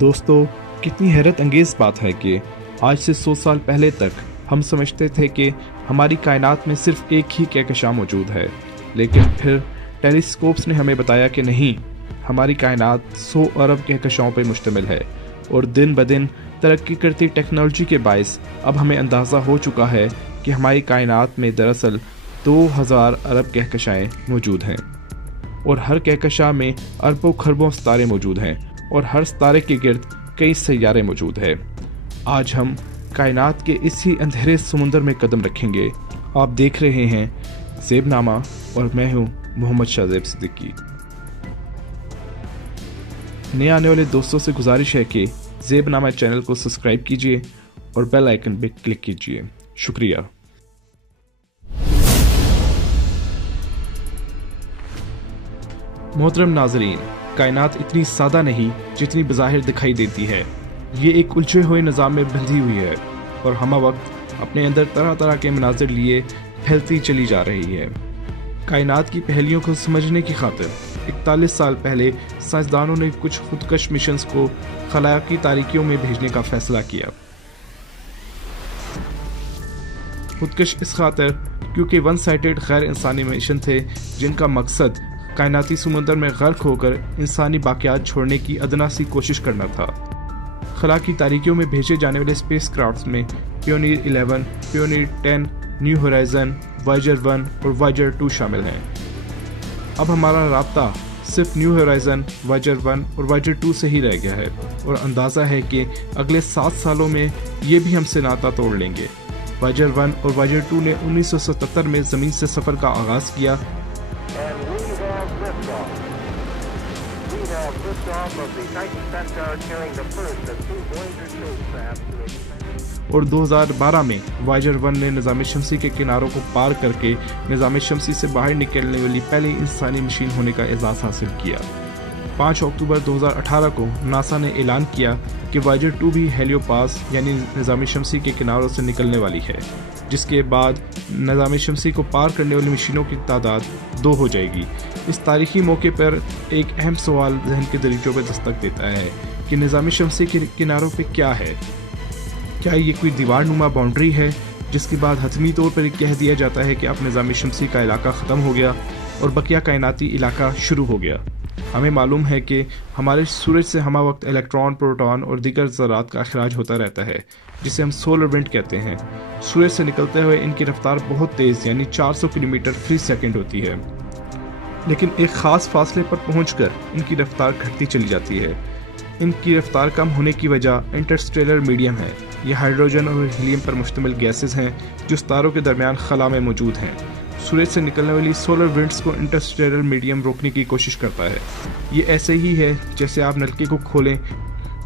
دوستو، کتنی حیرت انگیز بات ہے کہ آج سے 100 سال پہلے تک ہم سمجھتے تھے کہ ہماری کائنات میں صرف ایک ہی کہکشاں موجود ہے، لیکن پھر ٹیلیسکوپس نے ہمیں بتایا کہ نہیں، ہماری کائنات 100 ارب کہکشاؤں پر مشتمل ہے، اور دن بدن ترقی کرتی ٹیکنالوجی کے باعث اب ہمیں اندازہ ہو چکا ہے کہ ہماری کائنات میں دراصل 2000 ارب کہکشائیں موجود ہیں، اور ہر کہکشاں میں اربوں خربوں ستارے موجود ہیں، اور ہر ستارے کے گرد کئی سیارے موجود ہیں۔ آج ہم کائنات کے اسی اندھیرے سمندر میں قدم رکھیں گے۔ آپ دیکھ رہے ہیں زیب نامہ، اور میں ہوں محمد شاہ زیب صدیقی۔ نئے آنے والے دوستوں سے گزارش ہے کہ زیب نامہ چینل کو سبسکرائب کیجیے اور بیل آئیکن پہ کلک کیجیے۔ شکریہ۔ محترم ناظرین، کائنات اتنی سادہ نہیں جتنی بظاہر دکھائی دیتی ہے۔ یہ ایک الجھے ہوئے نظام میں بندھی ہوئی ہے، اور ہمہ وقت اپنے اندر طرح طرح کے مناظر لیے پھیلتی چلی جا رہی ہے۔ کائنات کی پہلیوں کو سمجھنے کی خاطر 41 سال پہلے سائنسدانوں نے کچھ خودکش مشنز کو خلا کی تاریکیوں میں بھیجنے کا فیصلہ کیا۔ خودکش اس خاطر کیونکہ ون سائٹڈ غیر انسانی مشن تھے جن کا مقصد کائناتی سمندر میں غرق ہو کر انسانی باقیات چھوڑنے کی ادنا سی کوشش کرنا تھا۔ خلا کی تاریکیوں میں بھیجے جانے والے اسپیس کرافٹس میں پیونیر 11، پیونیر 10، نیو ہورائزن، وائجر 1 اور وائجر 2 شامل ہیں۔ اب ہمارا رابطہ صرف نیو ہورائزن، وائجر 1 اور وائجر 2 سے ہی رہ گیا ہے، اور اندازہ ہے کہ اگلے 7 سالوں میں یہ بھی ہم سے ناطہ توڑ لیں گے۔ وائجر 1 اور وائجر 2 نے 1977 میں زمین سے سفر کا آغاز کیا، اور 2012 میں وائجر 1 نے نظام شمسی کے کناروں کو پار کر کے نظام شمسی سے باہر نکلنے والی پہلی انسانی مشین ہونے کا اعزاز حاصل کیا۔ 5 اکتوبر 2018 کو ناسا نے اعلان کیا کہ وائجر 2 بھی ہیلیو پاس یعنی نظام شمسی کے کناروں سے نکلنے والی ہے، جس کے بعد نظام شمسی کو پار کرنے والی مشینوں کی تعداد 2 ہو جائے گی۔ اس تاریخی موقع پر ایک اہم سوال ذہن کے دریچوں پہ دستک دیتا ہے کہ نظام شمسی کے کناروں پہ کیا ہے؟ کیا یہ کوئی دیوار نما باؤنڈری ہے جس کے بعد حتمی طور پر کہہ دیا جاتا ہے کہ اب نظام شمسی کا علاقہ ختم ہو گیا اور بقیہ کائناتی علاقہ شروع ہو گیا؟ ہمیں معلوم ہے کہ ہمارے سورج سے ہمہ وقت الیکٹران، پروٹون اور دیگر ذرات کا اخراج ہوتا رہتا ہے، جسے ہم سولر ونڈ کہتے ہیں۔ سورج سے نکلتے ہوئے ان کی رفتار بہت تیز یعنی 400 کلومیٹر فی سیکنڈ ہوتی ہے، لیکن ایک خاص فاصلے پر پہنچ کر ان کی رفتار گھٹتی چلی جاتی ہے۔ ان کی رفتار کم ہونے کی وجہ انٹرسٹیلر میڈیم ہے۔ یہ ہائیڈروجن اور ہیلیم پر مشتمل گیسز ہیں جو ستاروں کے درمیان خلا میں موجود ہیں۔ سورج سے نکلنے والی سولر ونڈز کو انٹرسٹیلر میڈیم روکنے کی کوشش کرتا ہے۔ یہ ایسے ہی ہے جیسے آپ نلکے کو کھولیں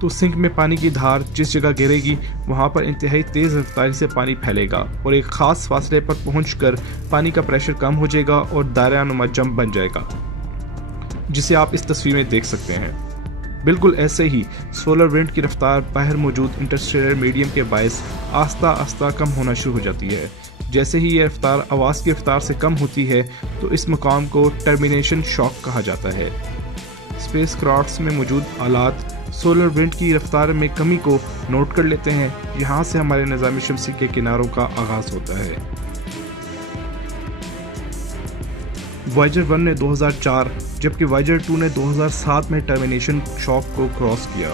تو سنک میں پانی کی دھار جس جگہ گرے گی وہاں پر انتہائی تیز رفتاری سے پانی پھیلے گا، اور ایک خاص فاصلے پر پہنچ کر پانی کا پریشر کم ہو جائے گا اور دائرہ نما جمپ بن جائے گا، جسے آپ اس تصویر میں دیکھ سکتے ہیں۔ بالکل ایسے ہی سولر ونڈ کی رفتار باہر موجود انٹرسٹیلر میڈیم کے باعث آہستہ آہستہ کم ہونا شروع ہو جاتی ہے۔ جیسے ہی یہ رفتار آواز کی رفتار سے کم ہوتی ہے تو اس مقام کو ٹرمینیشن شاک کہا جاتا ہے۔ اسپیس کرافٹس میں موجود آلات سولر ونڈ کی رفتار میں کمی کو نوٹ کر لیتے ہیں۔ یہاں سے ہمارے نظام شمسی کے کناروں کا آغاز ہوتا ہے۔ وائجر 1 نے 2004 جبکہ وائجر 2 نے 2007 میں ٹرمینیشن شاک کو کراس کیا۔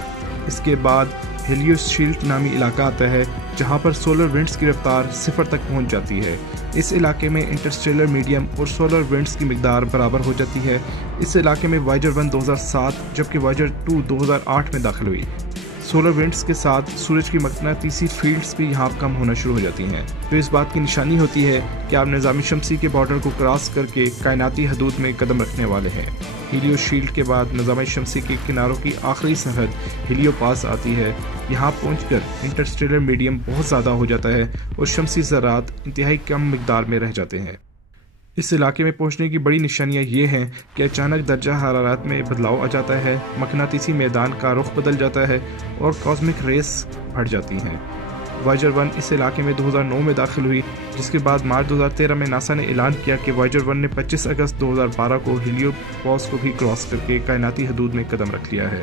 اس کے بعد ہیلیوس شیلڈ نامی علاقہ آتا ہے جہاں پر سولر ونڈز کی رفتار 0 تک پہنچ جاتی ہے۔ اس علاقے میں انٹرسٹیلر میڈیم اور سولر ونڈز کی مقدار برابر ہو جاتی ہے۔ اس علاقے میں وائجر 1 2007 جبکہ وائجر 2 2008 میں داخل ہوئی۔ سولر ونڈز کے ساتھ سورج کی مقناطیسی فیلڈز بھی یہاں کم ہونا شروع ہو جاتی ہیں، تو اس بات کی نشانی ہوتی ہے کہ آپ نظام شمسی کے بارڈر کو کراس کر کے کائناتی حدود میں قدم رکھنے والے ہیں۔ ہیلیو شیلڈ کے بعد نظام شمسی کے کناروں کی آخری سرحد ہیلیو پاس آتی ہے۔ یہاں پہنچ کر انٹرسٹیلر میڈیم بہت زیادہ ہو جاتا ہے اور شمسی ذرات انتہائی کم مقدار میں رہ جاتے ہیں۔ اس علاقے میں پہنچنے کی بڑی نشانیاں یہ ہیں کہ اچانک درجہ حرارت میں بدلاؤ آ جاتا ہے، مقناطیسی میدان کا رخ بدل جاتا ہے اور کاسمک ریز بڑھ جاتی ہیں۔ وائجر 1 اس علاقے میں 2009 میں داخل ہوئی، جس کے بعد مارچ 2013 میں ناسا نے اعلان کیا کہ وائجر 1 نے 25 اگست 2012 کو ہیلیو پاس کو بھی کراس کر کے کائناتی حدود میں قدم رکھ لیا ہے۔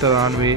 93